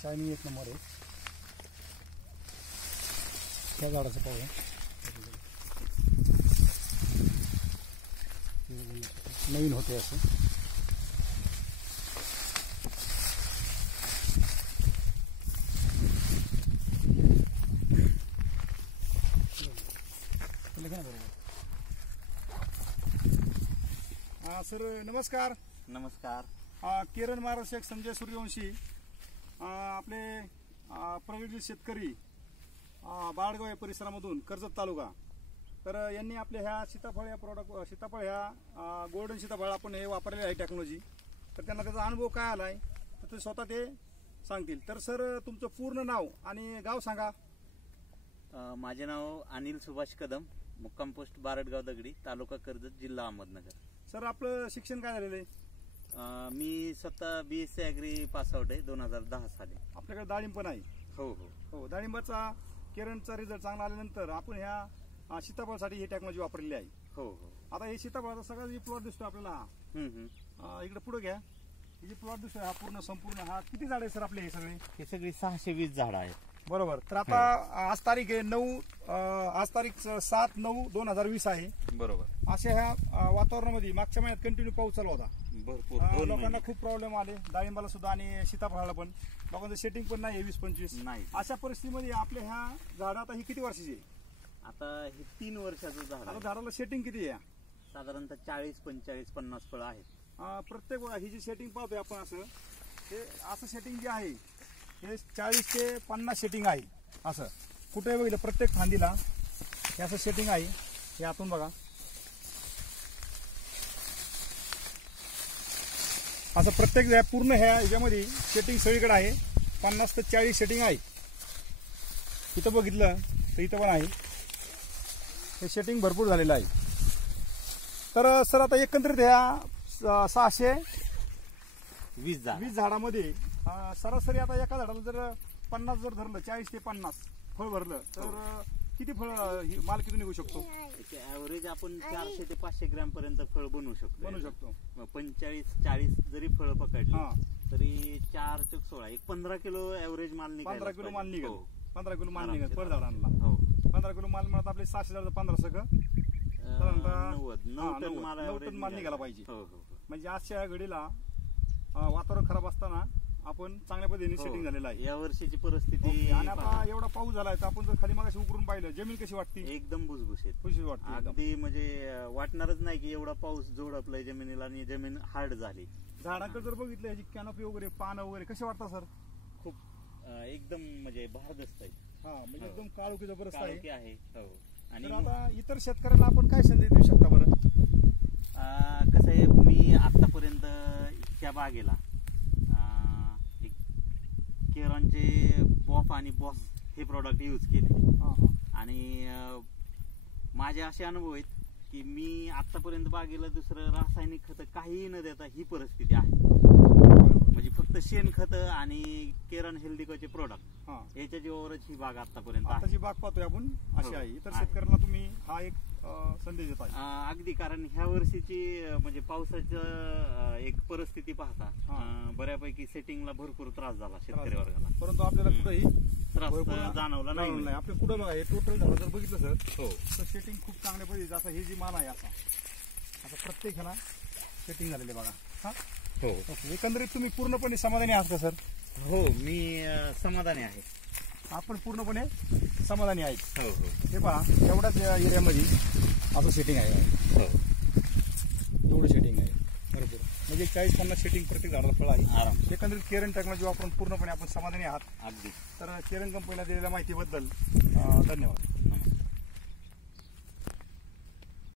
Shining एक number आहे. त्या झाडाचं पाहूया. नवीन होते असं. सर नमस्कार. नमस्कार. किरण महाराज शेख संजय सूर्यवंशी आपले प्रगतशील शेतकरी बाळगाव या परिसरामधून कर्जत तालुका. तर यांनी आपल्या ह्या सीताफळ या सीताफळ ह्या गोल्डन सीताफळ आपण हे वापरलेलं आहे टेक्नॉलॉजी. तर त्यांना त्याचा अनुभव काय आला आहे तर ते स्वतः ते सांगतील. तर सर तुमचं पूर्ण नाव आणि गाव सांगा. माझे नाव अनिल सुभाष कदम, मुक्काम पोस्ट बारडगाव दगडी, तालुका कर्जत, जिल्हा अहमदनगर. सर आपलं शिक्षण काय झालेलं आहे? मी स्वतः BSc ॲग्री पासआउट आहे 2010 साली. आपल्याकडे डाळिंब पण आहे? हो हो हो. डाळिंबाचा किरणचा रिझल्ट चांगला आल्यानंतर आपण ह्या सीताफळासाठी ही टेक्नॉलॉजी वापरलेली आहे. हो हो. आता हे सीताफळाचा सगळा प्लॉट दिसतो आपल्याला. इकडे पुढे घ्या. हे जे प्लॉट दिसतोय हा पूर्ण संपूर्ण हा किती झाड आहे सर आपले हे सगळे? हे सगळी 620 झाडं आहेत. बरोबर. तर आता आज तारीख आहे आज तारीख 7/9/2020 आहे. बरोबर. अशा ह्या वातावरणामध्ये मागच्या महिन्यात कंटिन्यू पाऊस चालू होता. भरपूर लोकांना खूप प्रॉब्लेम आले डाळिंबाला सुद्धा आणि सीताफळाला पण. लोकांचं सेटिंग पण नाही 20-25 नाही. अशा परिस्थितीमध्ये आपल्या ह्या झाड आता ही किती वर्षाची आहे? आता हे 3 वर्षाचं झाड आता आहे. झाडाला सेटिंग किती आहे? साधारणतः 40, 45, 50 फळं आहेत. प्रत्येक ही जी सेटिंग पाहतोय आपण हे असं सेटिंग जे आहे हे 40 ते 50 सेटिंग आहे. असं कुठे बघितलं प्रत्येक फांदीला हे असं सेटिंग आहे. हे आतून बघा असं प्रत्येक पूर्ण ह्याच्यामध्ये सेटिंग सगळीकडे आहे. 50 ते 40 सेटिंग आहे. इथं बघितलं तर इथं पण आहे. हे सेटिंग भरपूर झालेलं आहे. तर सर आता एकंदरीत ह्या 620 झाडामध्ये सरासरी आता एका झाडाला जर 50 जर धरलं 40 ते 50 फळ भरलं तर किती फळ माल निघू शकतो? ऍव्हरेज आपण 400 ते 500 ग्रॅम पर्यंत फळ बनवू शकतो. 45-40 जरी फळ पकडली तरी 4 ते 16 एक 15 किलो ऍव्हरेज माल निघेल. 15 किलो माल निघेल. 15 किलो माल निघेल फळ झाडांना. 15 किलो माल म्हणत आपले 600 15 सगळं 9 टन माल निघाला पाहिजे. म्हणजे आजच्या घडीला वातावरण खराब असताना आपण चांगल्या पद्धतीने सेटिंग झालेलं आहे. या वर्षीची परिस्थिती आणि आता एवढा पाऊस झालाय तर आपण जर खाली मागाशी उकरून पाहिलं जमीन कशी वाटते? एकदम भुसभुशीत वाटते. अगदी म्हणजे वाटणारच नाही की एवढा पाऊस झोडपलाय जमिनीला आणि जमीन हार्ड झाली. झाडाकडे जर बघितलं ह्याची कॅनोपी वगैरे पानं वगैरे कसे वाटतात सर? खूप एकदम म्हणजे भारदस्त आहे. म्हणजे एकदम काळोखी जबरदस्त आहे. आणि आता इतर शेतकऱ्यांना आपण काय संदेश देऊ शकता बरं? कसं आहे, मी आतापर्यंत इतक्या बागेला केरनचे बॉफ आणि बॉस हे प्रोडक्ट यूज केले आणि माझे असे अनुभव आहेत की मी आतापर्यंत बागेला दुसरं रासायनिक खत काहीही न देता ही परिस्थिती आहे. म्हणजे फक्त शेणखत आणि केरन हेल्दीकोचे प्रोडक्ट याच्या जीवावरच ही बाग आतापर्यंत जी बाग पाहतोय आपण अशी आहे. इतर शेतकऱ्यांना तुम्ही हा एक संदेश देत आहे? अगदी. कारण ह्या वर्षीची म्हणजे पावसाचं एक परिस्थिती पाहता बऱ्यापैकी सेटिंगला भरपूर त्रास झाला शेतकरी वर्गाला. परंतु आपल्याला कुठेही त्रास जाणवला नाही. आपल्या कुठं बघा हे टोटल झालं जर बघितलं सर तर सेटिंग खूप चांगल्या पद्धतीने आता हे जी माल आहे आता प्रत्येक ह्याला सेटिंग झालेली बघा. हो. एकंदरीत तुम्ही पूर्णपणे समाधानी आहात का सर? हो, मी समाधानी आहे. आपण पूर्णपणे समाधानी आहेत. हो हो. हे पहा एवढ्याच एरियामध्ये असं सेटिंग आहे. हो, एवढं सेटिंग आहे बरोबर. म्हणजे 40-50 सेटिंग प्रत्येक झाडाला फळ आहे. आराम. एकंदरीत केरन टेक्नॉलॉजी वापरून पूर्णपणे आपण समाधानी आहात. अगदी. तर केरन कंपनीला दिलेल्या माहितीबद्दल धन्यवाद.